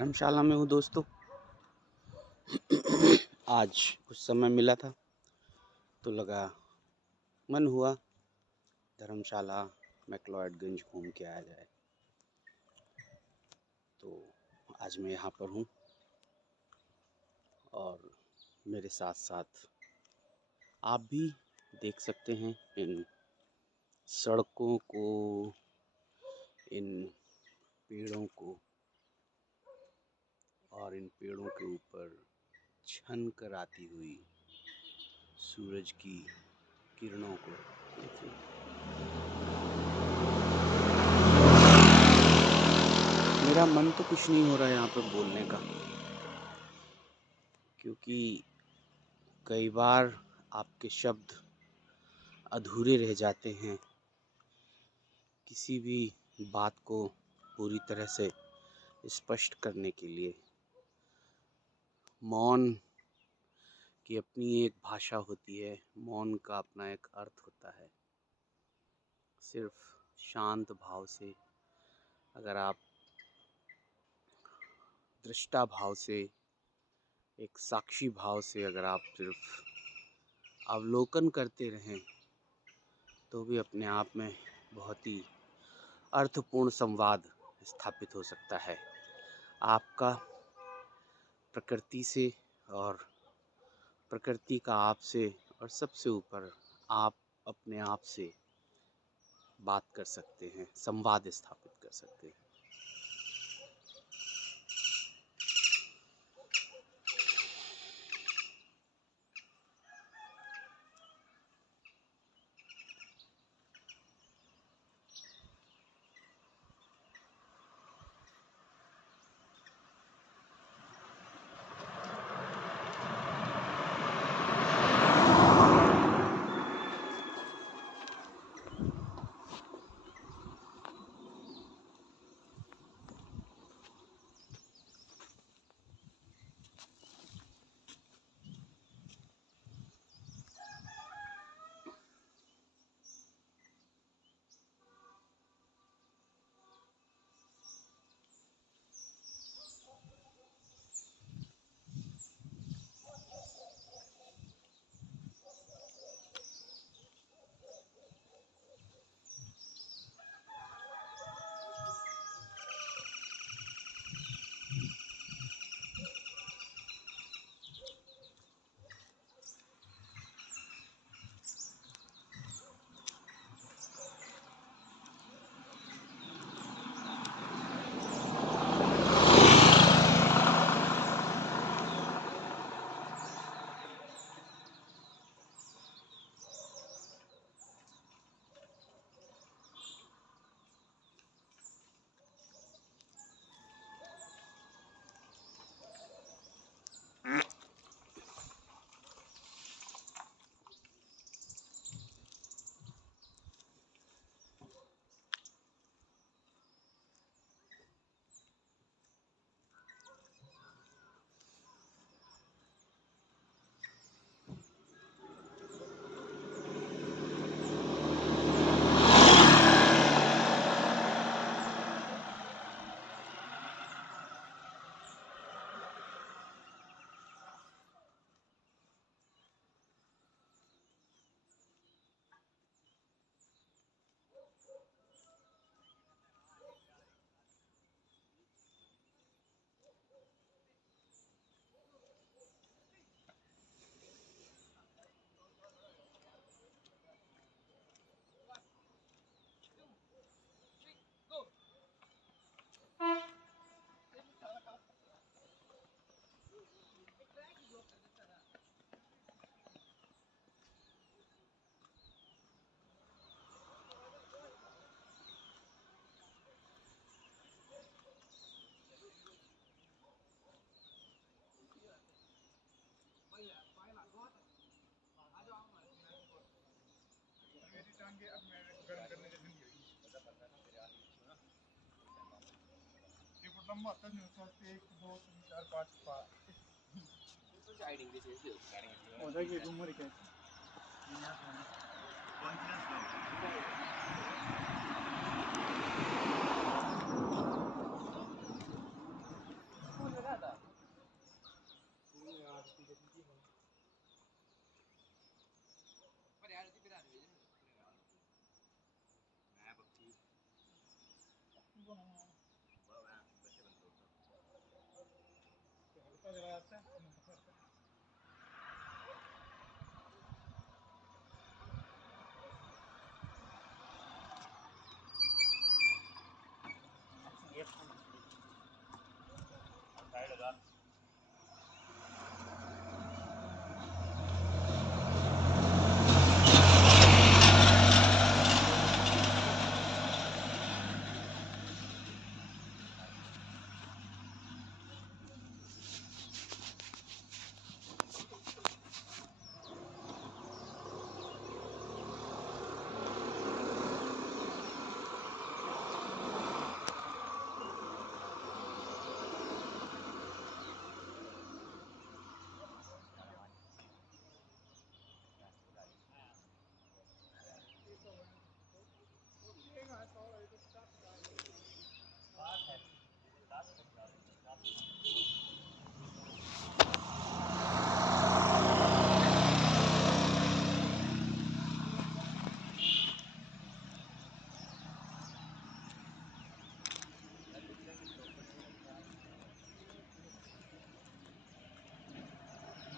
धर्मशाला में हूँ दोस्तों। आज कुछ समय मिला था तो मन हुआ धर्मशाला मैक्लोडगंज घूम के आया जाए। तो आज मैं यहाँ पर हूँ और मेरे साथ साथ आप भी देख सकते हैं इन सड़कों को, इन पेड़ों को और इन पेड़ों के ऊपर छन कर आती हुई सूरज की किरणों को देखिए। मेरा मन तो कुछ नहीं हो रहा है यहाँ पर बोलने का, क्योंकि कई बार आपके शब्द अधूरे रह जाते हैं किसी भी बात को पूरी तरह से स्पष्ट करने के लिए। मौन की अपनी एक भाषा होती है, मौन का अपना एक अर्थ होता है। सिर्फ शांत भाव से अगर आप दृष्टा भाव से, एक साक्षी भाव से अगर आप सिर्फ अवलोकन करते रहें तो भी अपने आप में बहुत ही अर्थपूर्ण संवाद स्थापित हो सकता है आपका प्रकृति से और प्रकृति का आपसे, और सबसे ऊपर आप अपने आप से बात कर सकते हैं, संवाद स्थापित कर सकते हैं।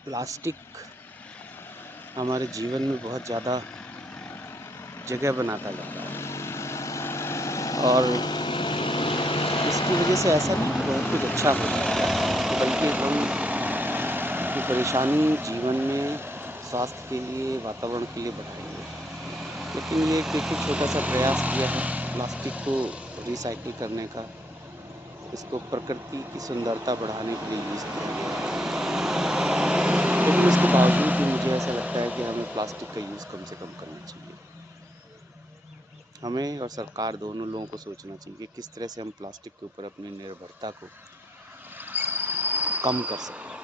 प्लास्टिक हमारे जीवन में बहुत ज़्यादा जगह बनाता जा रहा है और इसकी वजह से ऐसा नहीं कि बहुत कुछ अच्छा हो रहा है, बल्कि हम की परेशानी जीवन में स्वास्थ्य के लिए, वातावरण के लिए बढ़ रही है। लेकिन ये एक देखिए छोटा सा प्रयास किया है प्लास्टिक को रिसाइकिल करने का, इसको प्रकृति की सुंदरता बढ़ाने के लिए यूज़ किया गया है। लेकिन इसके बावजूद भी मुझे ऐसा लगता है कि हमें प्लास्टिक का यूज़ कम से कम करना चाहिए। हमें और सरकार दोनों लोगों को सोचना चाहिए कि किस तरह से हम प्लास्टिक के ऊपर अपनी निर्भरता को कम कर सकते हैं।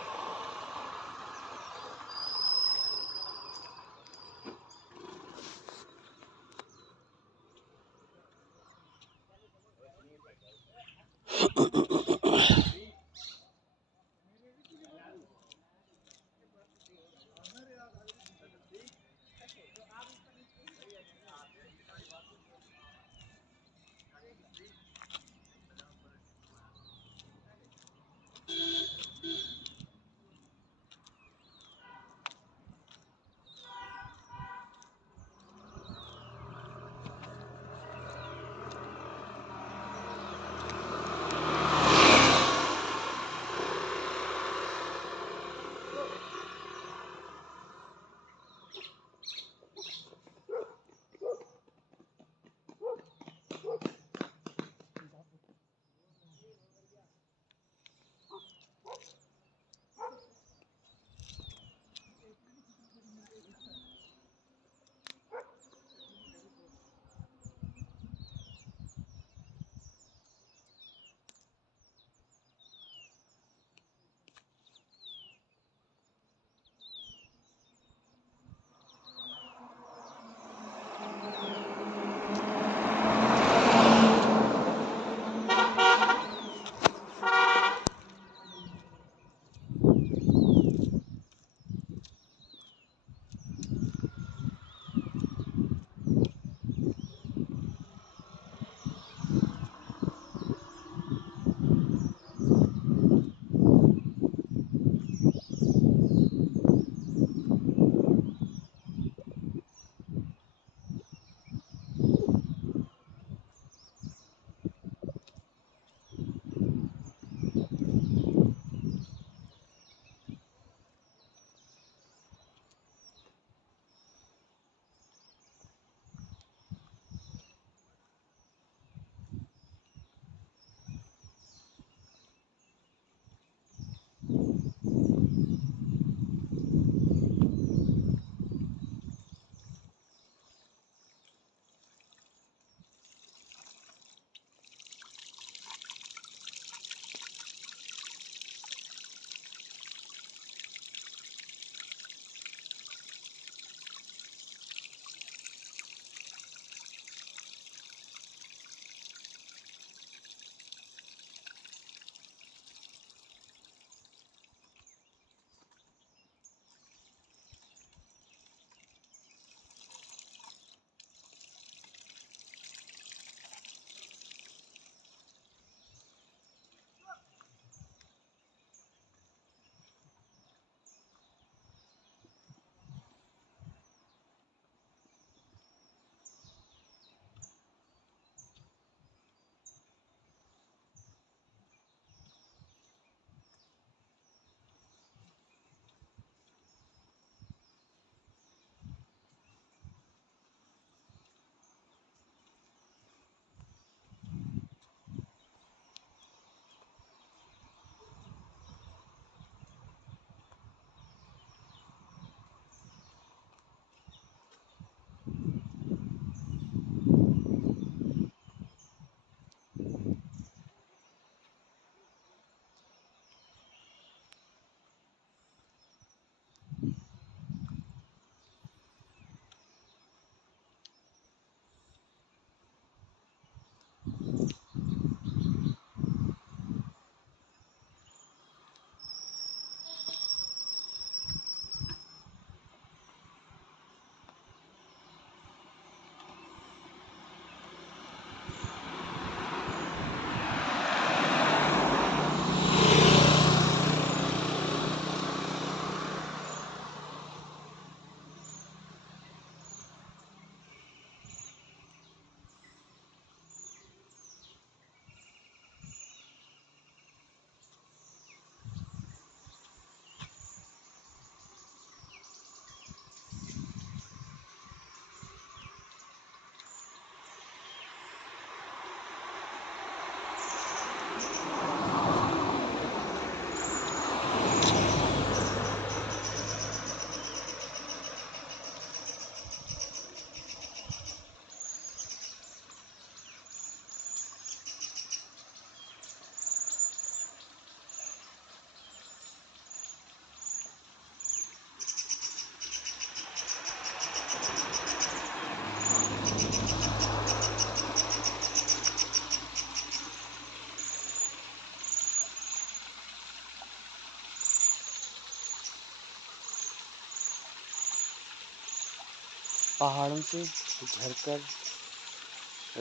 पहाड़ों से झरकर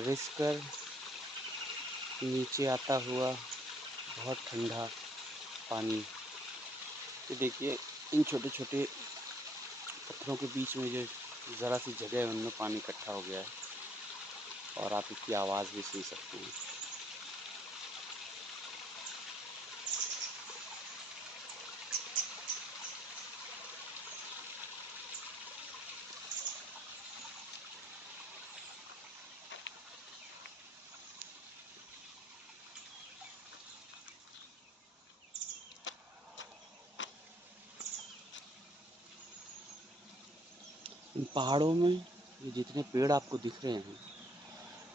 रिसकर नीचे आता हुआ बहुत ठंडा पानी। तो देखिए इन छोटे छोटे पत्थरों के बीच में जो ज़रा सी जगह है उनमें पानी इकट्ठा हो गया है और आप इसकी आवाज़ भी सुन सकते हैं। इन पहाड़ों में ये जितने पेड़ आपको दिख रहे हैं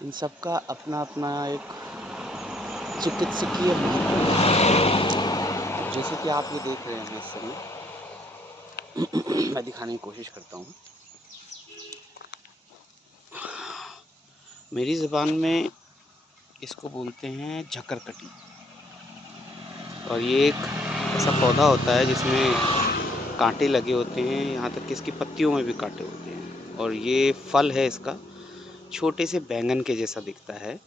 इन सब का अपना अपना एक चिकित्सकीय महत्व है। जैसे कि आप ये देख रहे हैं इस समय मैं दिखाने की कोशिश करता हूँ। मेरी ज़बान में इसको बोलते हैं झकरकटी और ये एक ऐसा पौधा होता है जिसमें कांटे लगे होते हैं, यहाँ तक कि इसकी पत्तियों में भी कांटे होते हैं और ये फल है इसका छोटे से बैंगन के जैसा दिखता है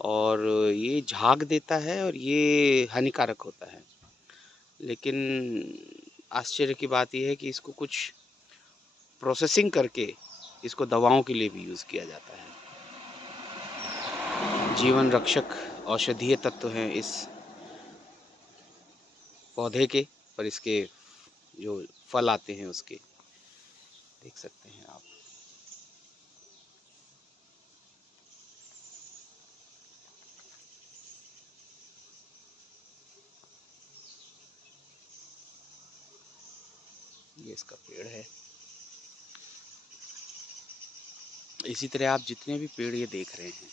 और ये झाग देता है और ये हानिकारक होता है। लेकिन आश्चर्य की बात यह है कि इसको कुछ प्रोसेसिंग करके इसको दवाओं के लिए भी यूज़ किया जाता है। जीवन रक्षक औषधीय तत्व हैं इस पौधे के और इसके जो फल आते हैं उसके देख सकते हैं आप। ये इसका पेड़ है। इसी तरह आप जितने भी पेड़ ये देख रहे हैं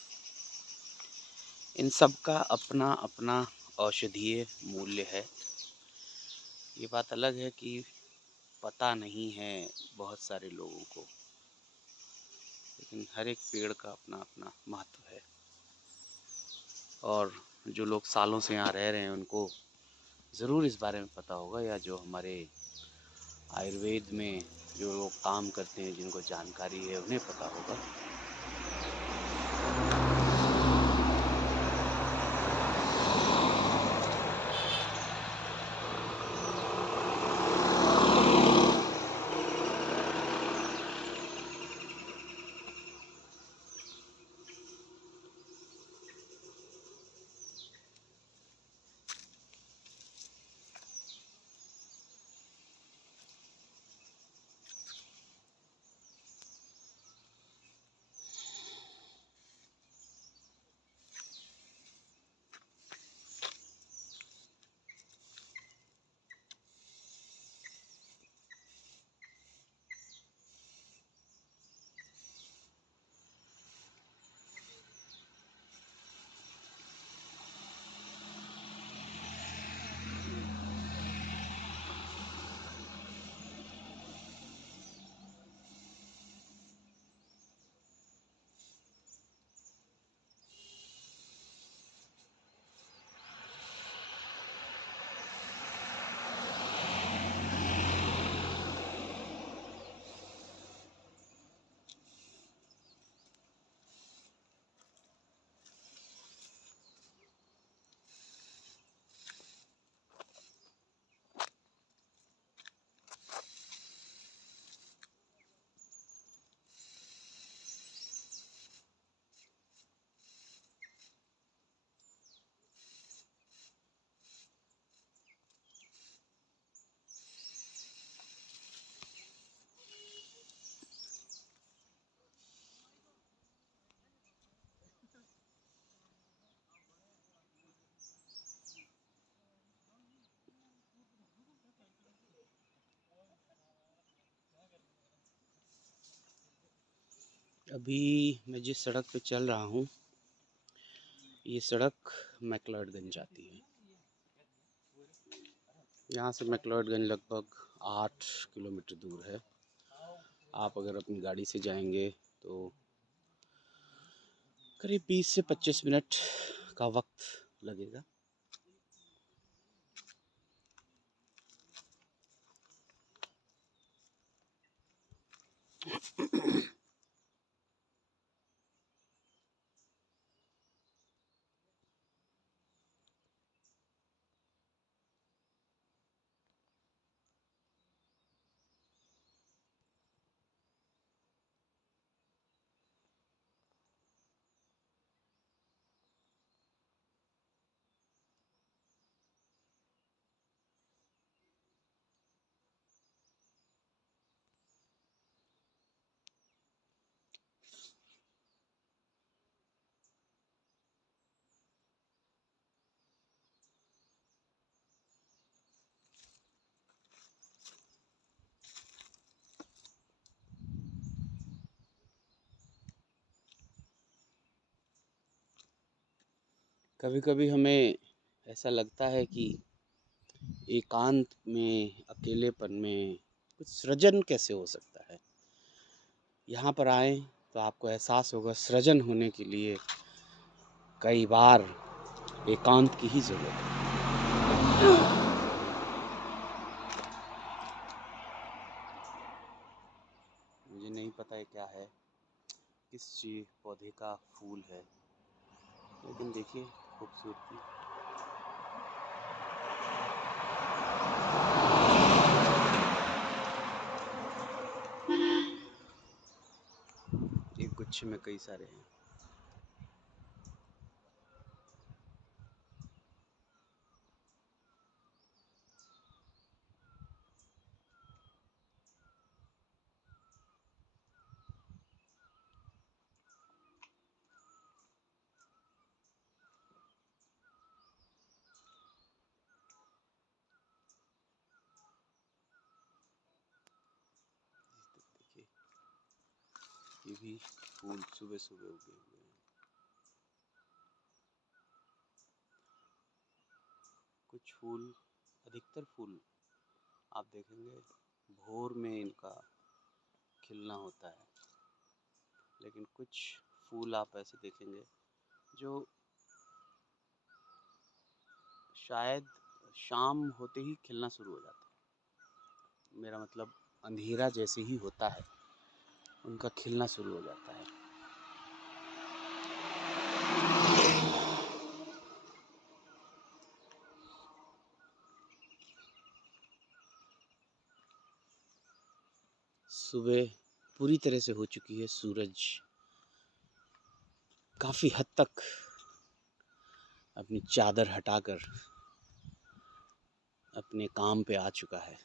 इन सब का अपना अपना औषधीय मूल्य है। ये बात अलग है कि पता नहीं है बहुत सारे लोगों को, लेकिन हर एक पेड़ का अपना अपना महत्व है और जो लोग सालों से यहाँ रह रहे हैं उनको ज़रूर इस बारे में पता होगा, या जो हमारे आयुर्वेद में जो लोग काम करते हैं जिनको जानकारी है उन्हें पता होगा। अभी मैं जिस सड़क पे चल रहा हूँ ये सड़क मैक्लोडगंज जाती है। यहाँ से मैक्लोडगंज लगभग 8 किलोमीटर दूर है। आप अगर अपनी गाड़ी से जाएंगे तो करीब 20 से 25 मिनट का वक्त लगेगा। कभी कभी हमें ऐसा लगता है कि एकांत में, अकेलेपन में कुछ सृजन कैसे हो सकता है। यहाँ पर आएं तो आपको एहसास होगा सृजन होने के लिए कई बार एकांत की ही ज़रूरत है। मुझे नहीं पता है क्या है, किस चीज़ पौधे का फूल है, लेकिन देखिए खूबसूरती। एक गुच्छे में कई सारे हैं। देखिए ये भी फूल सुबह सुबह उगे हुए हैं। कुछ फूल, अधिकतर फूल आप देखेंगे भोर में इनका खिलना होता है, लेकिन कुछ फूल आप ऐसे देखेंगे जो शायद शाम होते ही खिलना शुरू हो जाता है। मेरा मतलब अंधेरा जैसे ही होता है उनका खिलना शुरू हो जाता है। सुबह पूरी तरह से हो चुकी है, सूरज काफ़ी हद तक अपनी चादर हटाकर अपने काम पे आ चुका है।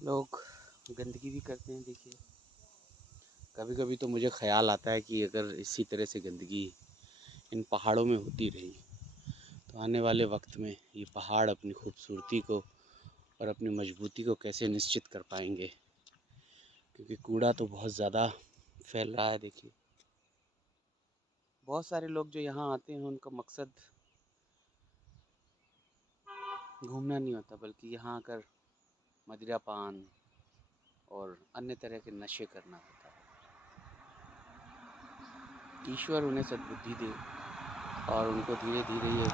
लोग गंदगी भी करते हैं। देखिए कभी कभी तो मुझे ख्याल आता है कि अगर इसी तरह से गंदगी इन पहाड़ों में होती रही तो आने वाले वक्त में ये पहाड़ अपनी खूबसूरती को और अपनी मजबूती को कैसे निश्चित कर पाएंगे, क्योंकि कूड़ा तो बहुत ज़्यादा फैल रहा है। देखिए बहुत सारे लोग जो यहाँ आते हैं उनका मकसद घूमना नहीं होता, बल्कि यहाँ आकर मदिरा पान और अन्य तरह के नशे करना होता है। ईश्वर उन्हें सद्बुद्धि दे और उनको धीरे धीरे ये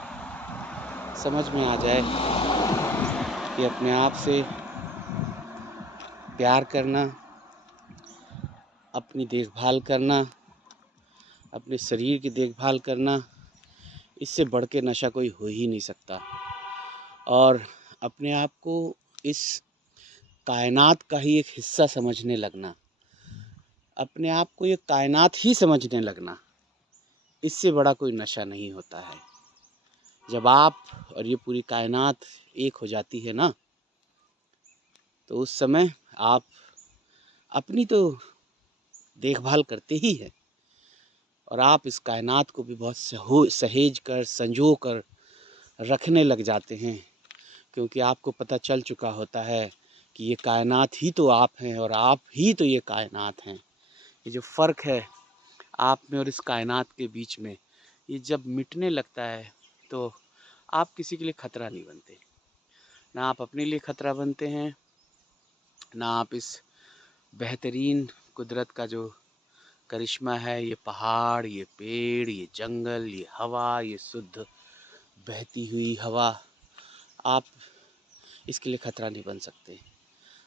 समझ में आ जाए कि अपने आप से प्यार करना, अपनी देखभाल करना, अपने शरीर की देखभाल करना, इससे बढ़ के नशा कोई हो ही नहीं सकता। और अपने आप को इस कायनात का ही एक हिस्सा समझने लगना, अपने आप को ये कायनात ही समझने लगना, इससे बड़ा कोई नशा नहीं होता है। जब आप और ये पूरी कायनात एक हो जाती है ना, तो उस समय आप अपनी तो देखभाल करते ही हैं और आप इस कायनात को भी बहुत सहेज कर, संजो कर रखने लग जाते हैं, क्योंकि आपको पता चल चुका होता है कि ये कायनात ही तो आप हैं और आप ही तो ये कायनात हैं। ये जो फ़र्क है आप में और इस कायनात के बीच में, ये जब मिटने लगता है तो आप किसी के लिए ख़तरा नहीं बनते। ना आप अपने लिए ख़तरा बनते हैं, ना आप इस बेहतरीन कुदरत का जो करिश्मा है, ये पहाड़, ये पेड़, ये जंगल, ये हवा, ये शुद्ध बहती हुई हवा, आप इसके लिए ख़तरा नहीं बन सकते।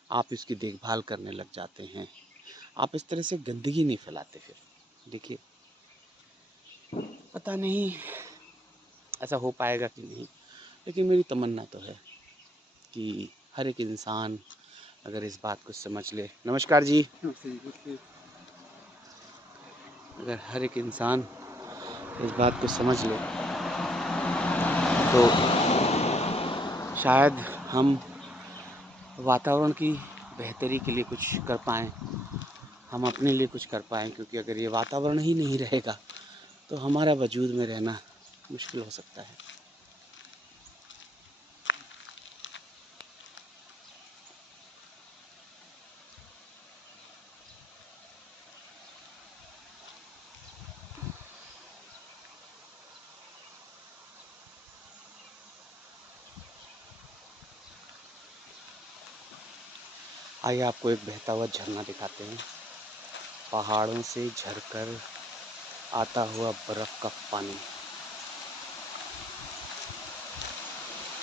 आप इसकी देखभाल करने लग जाते हैं, आप इस तरह से गंदगी नहीं फैलाते। फिर देखिए पता नहीं ऐसा हो पाएगा कि नहीं, लेकिन मेरी तमन्ना तो है कि हर एक इंसान अगर इस बात को समझ ले। नमस्कार जी। अगर हर एक इंसान इस बात को समझ ले तो शायद हम वातावरण की बेहतरी के लिए कुछ कर पाएँ, हम अपने लिए कुछ कर पाएँ, क्योंकि अगर ये वातावरण ही नहीं रहेगा तो हमारा वजूद में रहना मुश्किल हो सकता है। आइए आपको एक बहता हुआ झरना दिखाते हैं। पहाड़ों से झरकर आता हुआ बर्फ़ का पानी।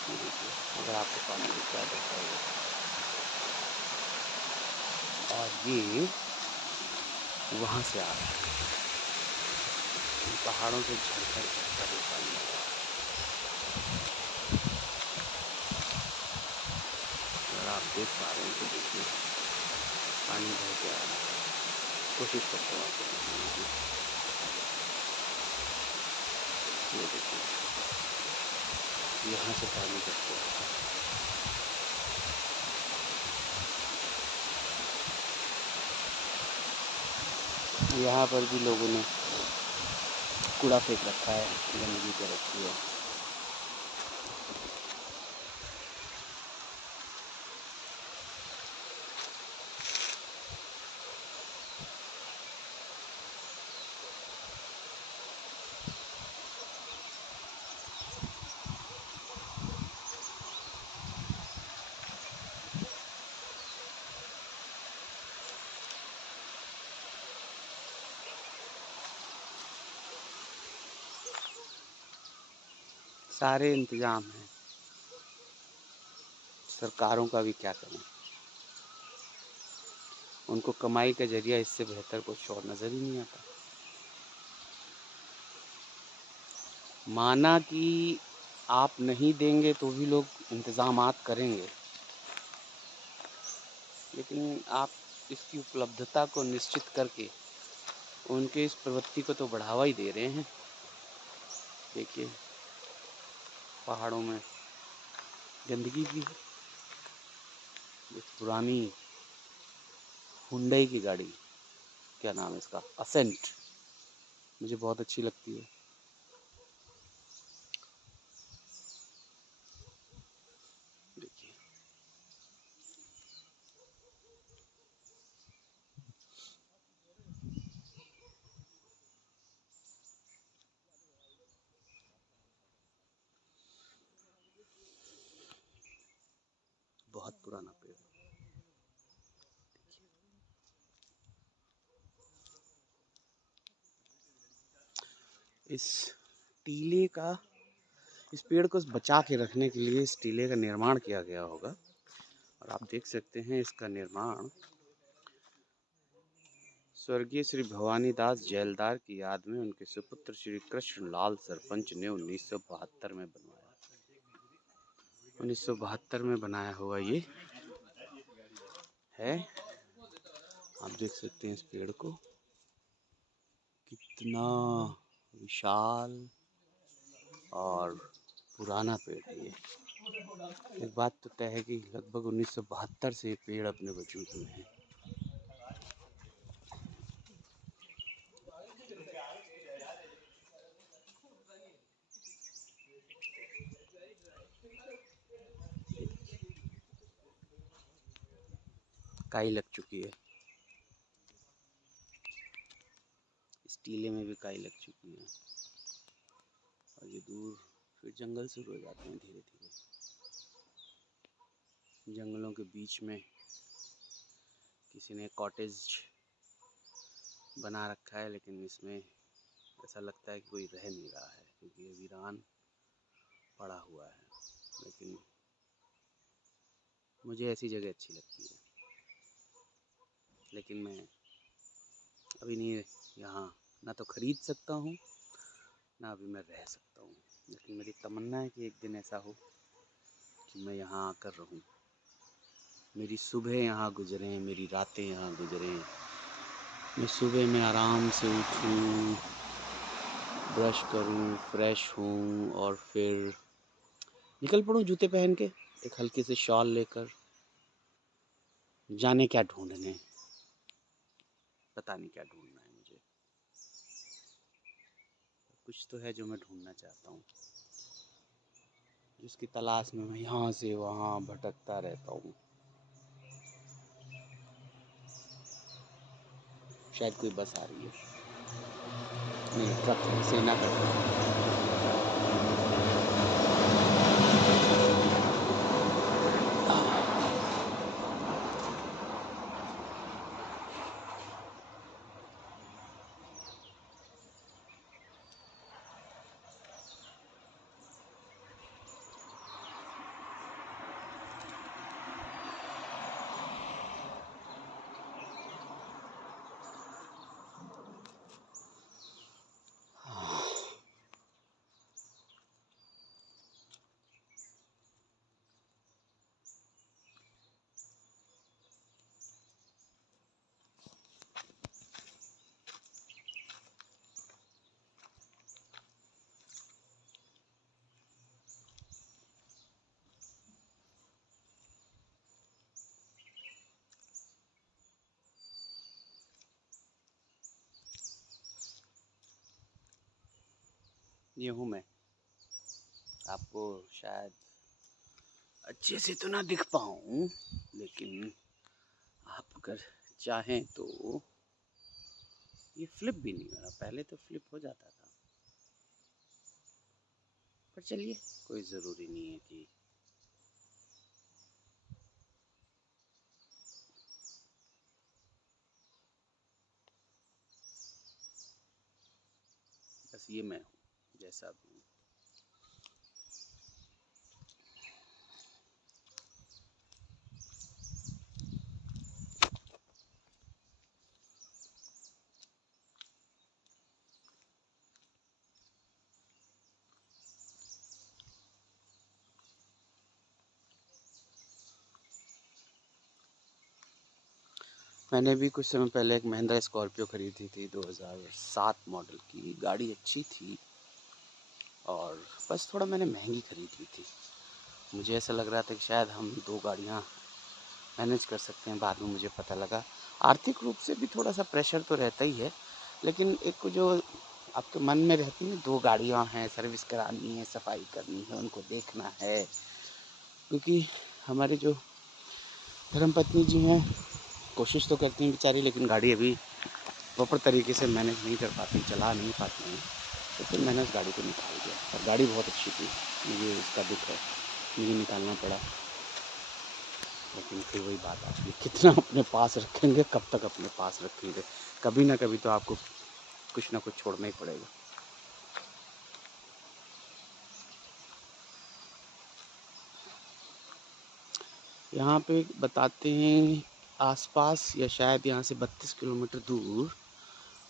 ये देखिए, अगर आपके पानी में क्या बहता हुआ, और ये वहाँ से आ रहा है, इन पहाड़ों से झरकर बहता हुआ पानी। अगर आप देख पा रहे हैं तो देखिए, पानी बह के आ रहा है। कोशिश करता हूँ आपको दिखाने की। ये देखिए, यहाँ से पानी बह के आ रहा है। यहाँ पर भी लोगों ने कूड़ा फेंक रखा है, गंदगी कर रखी है। सारे इंतज़ाम हैं, सरकारों का भी क्या करें। उनको कमाई का ज़रिया इससे बेहतर कुछ और नज़र ही नहीं आता। माना कि आप नहीं देंगे तो भी लोग इंतज़ामात करेंगे, लेकिन आप इसकी उपलब्धता को निश्चित करके उनके इस प्रवृत्ति को तो बढ़ावा ही दे रहे हैं। देखिए, पहाड़ों में गंदगी भी है। एक पुरानी हुंडई की गाड़ी, क्या नाम है इसका, असेंट, मुझे बहुत अच्छी लगती है। देखिए, बहुत पुराना पेड़। इस टीले का, इस पेड़ को बचा के रखने के लिए इस टीले का निर्माण किया गया होगा। और आप देख सकते हैं इसका निर्माण स्वर्गीय श्री भवानी दास जैलदार की याद में उनके सुपुत्र श्री कृष्ण लाल सरपंच ने 1972 में बनवाया। 1972 में बनाया हुआ ये है। आप देख सकते हैं इस पेड़ को, कितना विशाल और पुराना पेड़ है ये। एक बात तो तय है कि लगभग 1972 से ये पेड़ अपने वजूद में है। काई लग चुकी है, इस टीले में भी काई लग चुकी है। और ये दूर फिर जंगल शुरू हो जाते हैं धीरे धीरे। जंगलों के बीच में किसी ने कॉटेज बना रखा है, लेकिन इसमें ऐसा लगता है कि कोई रह नहीं रहा है, क्योंकि ये वीरान पड़ा हुआ है। लेकिन मुझे ऐसी जगह अच्छी लगती है, लेकिन मैं अभी नहीं यहाँ ना तो ख़रीद सकता हूँ, ना अभी मैं रह सकता हूँ। लेकिन मेरी तमन्ना है कि एक दिन ऐसा हो कि मैं यहाँ आकर रहूँ, मेरी सुबह यहाँ गुजरें, मेरी रातें यहाँ गुजरें। मैं सुबह में आराम से उठूँ, ब्रश करूँ, फ्रेश हूँ और फिर निकल पड़ूं जूते पहन के, एक हल्की से शॉल लेकर। जाने क्या ढूंढने, पता नहीं क्या ढूंढना है मुझे। कुछ तो है जो मैं ढूंढना चाहता हूँ, जिसकी तलाश में मैं यहाँ से वहाँ भटकता रहता हूँ। शायद कोई बस आ रही है, नहीं ट्रक है, सेना का ट्रक। ये हूँ मैं, आपको शायद अच्छे से तो ना दिख पाऊँ, लेकिन आप अगर चाहें तो ये फ्लिप भी नहीं हो रहा। पहले तो फ्लिप हो जाता था, पर चलिए कोई ज़रूरी नहीं है कि बस ये मैं हूँ जैसा भी हूँ। मैंने भी कुछ समय पहले एक महिंद्रा स्कॉर्पियो खरीदी थी, 2007 मॉडल की। गाड़ी अच्छी थी और बस थोड़ा मैंने महंगी खरीदी थी। मुझे ऐसा लग रहा था कि शायद हम दो गाड़ियाँ मैनेज कर सकते हैं। बाद में मुझे पता लगा आर्थिक रूप से भी थोड़ा सा प्रेशर तो रहता ही है, लेकिन एक जो आपके मन में रहती है, दो गाड़ियाँ हैं, सर्विस करानी है, सफाई करनी है, उनको देखना है। क्योंकि हमारे जो धर्मपत्नी जी हैं कोशिश तो करती हैं बेचारी, लेकिन गाड़ी अभी प्रॉपर तरीके से मैनेज नहीं कर पाती, चला नहीं पाती हैं। तो फिर मैंने उस गाड़ी को निकाल दिया, और गाड़ी बहुत अच्छी थी। मुझे उसका दुख है, मुझे निकालना पड़ा। लेकिन फिर वही बात आती है, कितना अपने पास रखेंगे, कब तक अपने पास रखेंगे। कभी ना कभी तो आपको कुछ ना कुछ छोड़ना ही पड़ेगा। यहाँ पे बताते हैं आसपास, या शायद यहाँ से 32 किलोमीटर दूर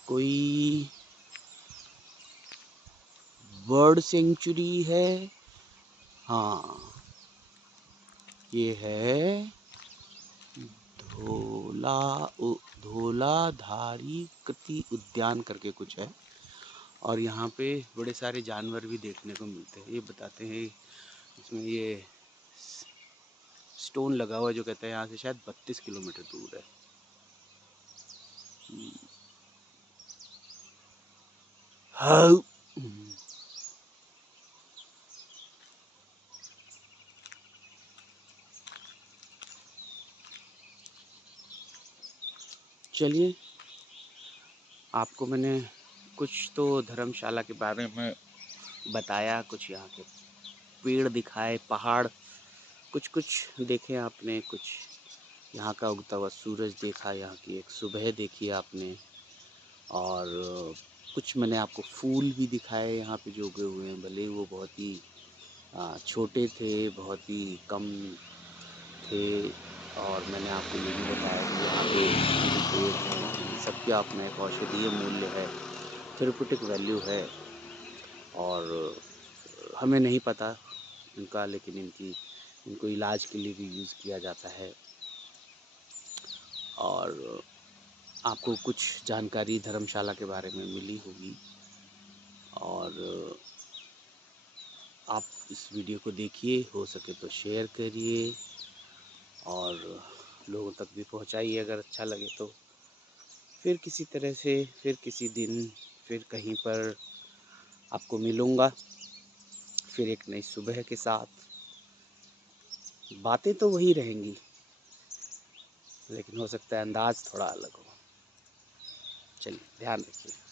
कोई बर्ड सेंचुरी है। हाँ, ये है धौलाधारी कृति उद्यान करके कुछ है, और यहाँ पे बड़े सारे जानवर भी देखने को मिलते हैं। ये बताते हैं इसमें ये स्टोन लगा हुआ है जो कहते हैं यहाँ से शायद 32 किलोमीटर दूर है। हाँ। चलिए, आपको मैंने कुछ तो धर्मशाला के बारे में बताया, कुछ यहाँ के पेड़ दिखाए, पहाड़ कुछ कुछ देखे आपने, कुछ यहाँ का उगता हुआ सूरज देखा, यहाँ की एक सुबह देखी आपने, और कुछ मैंने आपको फूल भी दिखाए यहाँ पे जो उगे हुए हैं। भले ही वो बहुत ही छोटे थे, बहुत ही कम थे, और मैंने आपको ये भी बताया कि यहाँ पे जो पेड़ हैं इन सबके अपना एक औषधीय मूल्य है, थेरेप्यूटिक वैल्यू है, और हमें नहीं पता इनका, लेकिन इनको इलाज के लिए भी यूज़ किया जाता है। और आपको कुछ जानकारी धर्मशाला के बारे में मिली होगी, और आप इस वीडियो को देखिए, हो सके तो शेयर करिए और लोगों तक भी पहुंचाइए अगर अच्छा लगे तो। फिर किसी तरह से, फिर किसी दिन, फिर कहीं पर आपको मिलूँगा, फिर एक नई सुबह के साथ। बातें तो वही रहेंगी, लेकिन हो सकता है अंदाज़ थोड़ा अलग हो। चलिए, ध्यान रखिए।